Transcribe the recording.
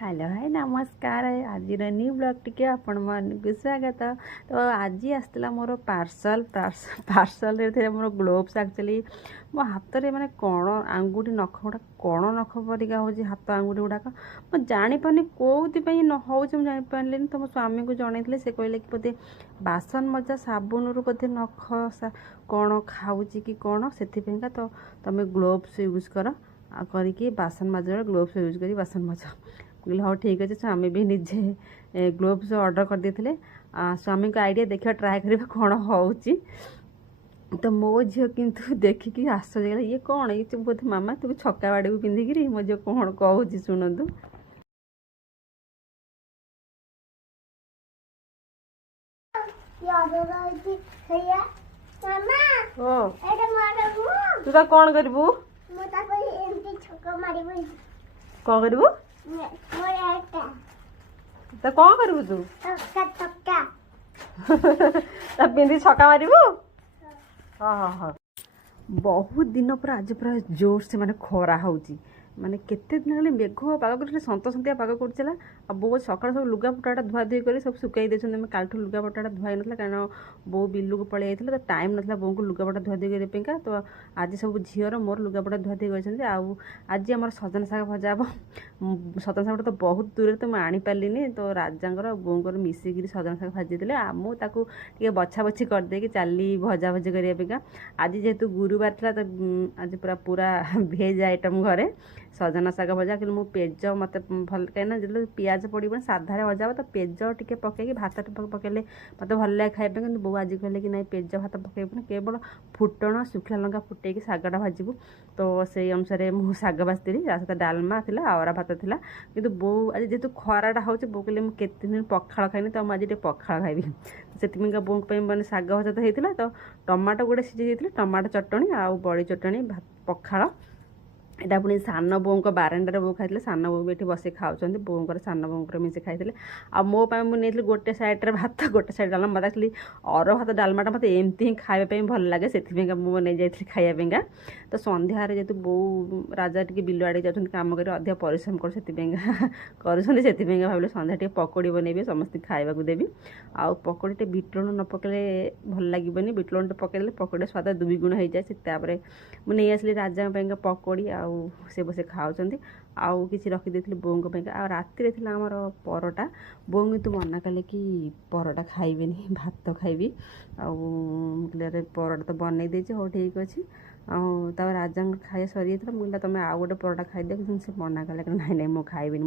Hello hi नमस्कार आज new blog टिके आपण मन को स्वागत। तो आज आसला मोर पार्सल पार्सल रे मोर ग्लोव्स एक्चुअली मो हाथ रे माने कण आंगुठी नख गुड़ा कण नख परिका हो हाथ आंगुठी गुड़ाक मुझे जापानी कौन न हो जापारे तो मो स्वामी को जनई से कहले कि बोधे बासन मजा साबुन रू बोधे नख कण खाऊँ कि कौन से तो तुम ग्लोव्स यूज कर करके बासन मजा ग्लोव्स यूज कर बासन मजा बोले हाँ ठीक अच्छे स्वामी भी निजे ग्लोव्स ऑर्डर कर देते स्वामी को आइडिया देखा ट्राए करवा कौन हो तो मो झील किंतु देखिकी आश्चर्य ये कौन ये बोधे मामा तू छक्का बाड़ी को पिंधिकी मो झील कौन कहूँ शुणु तू तो कौन करू कौन करू तो कौन करू तू पिंधि छक्का मारू हाँ हाँ हाँ बहुत दिन पर आज पूरा जोर से माने खरा होची माने केते दिन हेले मेघ पाग कर सन्तसन्तिया पाग करला आ बो सकाल सब लुगापटा धुआ धुई कर सब सुकाई देछन कालठू लुगापटा धुआई नथला कारण बो बिल्लू को पड़े जाइथिला तो टाइम नथला बो को लुगापटा धुआ धुई करपेका तो आज सब झीवर मोर लुगापटा धुआ धुई करछन आउ आज हमर सजन शाग भजा हम सजन शाग तो बहुत दूर तो मैं आनी पारलिनी तो राजांगर बोंगर मिसिकी सजन शाग भाजी देले आ मु ताकू टिके बछा बछी कर दे कि चाली भजा भजी करिया पेका आज जेहेतु गुरुवार था तो आज पूरा पूरा भेज आइटम घरे सजना शाग भजा कि पेज मत भल कहीं जो पिज पड़े साधारे भजा तो पेज टे पकईकि भात पकड़े मत भल लगे खाइबा कि बो आज कहले कि ना पेज भात पकड़ केवल फुटण शुखला लंका फुटेक शागटा भाजबू तो से अनुसार मुझे शाग भाजती सहित डालमा थी आवरा भात था कि बो आज जेहतु खराटा हो बो कहले मुझे दिन पखाड़ खाइनी तो मुझे पखाड़ खाइबी से बो मैंने शाग भजा तो होता तो टमाटो गोटे सीझे टमाटो चटणी आ बड़ी चटणी पखाड़ एटा पुणी सान बों बारांडार बो खाई सान बो भी बस खाऊँ बोर सान बोर मिसे खाई आ मो मुझे गोटे सैड्रे भात गोटे सैड डालमा मत एक्चुअली अर भात डालमाटा मत एमती ही खावाई भल लगे से नहीं जाइए खाइबा तो सन्धार जेहतु बो राजा टी बिल आड़े जाऊँ कम कर अधिक परिश्रम कर भाविले सन्ध्या टे पकोड़ी बनइबे समस्त खाइबा देवी आ पकोड़ी टे बीट लुण न पकड़े भल लगे बीट लुण पकड़े पकोड़ी स्वाद दुईगुण हो जाए से मुझे आसली राजा पकोड़ी आ से बसे खाऊँ आउ कि रखिदे बों आ राति आमर परटा बो कितु मना कले कि परटा खाइबे भात खाइबी आरे परटा तो बनई देछि हो ठीक अच्छे राजा खाया सरी जाता मुझे तुम आउ गोटे परटा खाई दे से मना कले ना ना मुझे खाइबी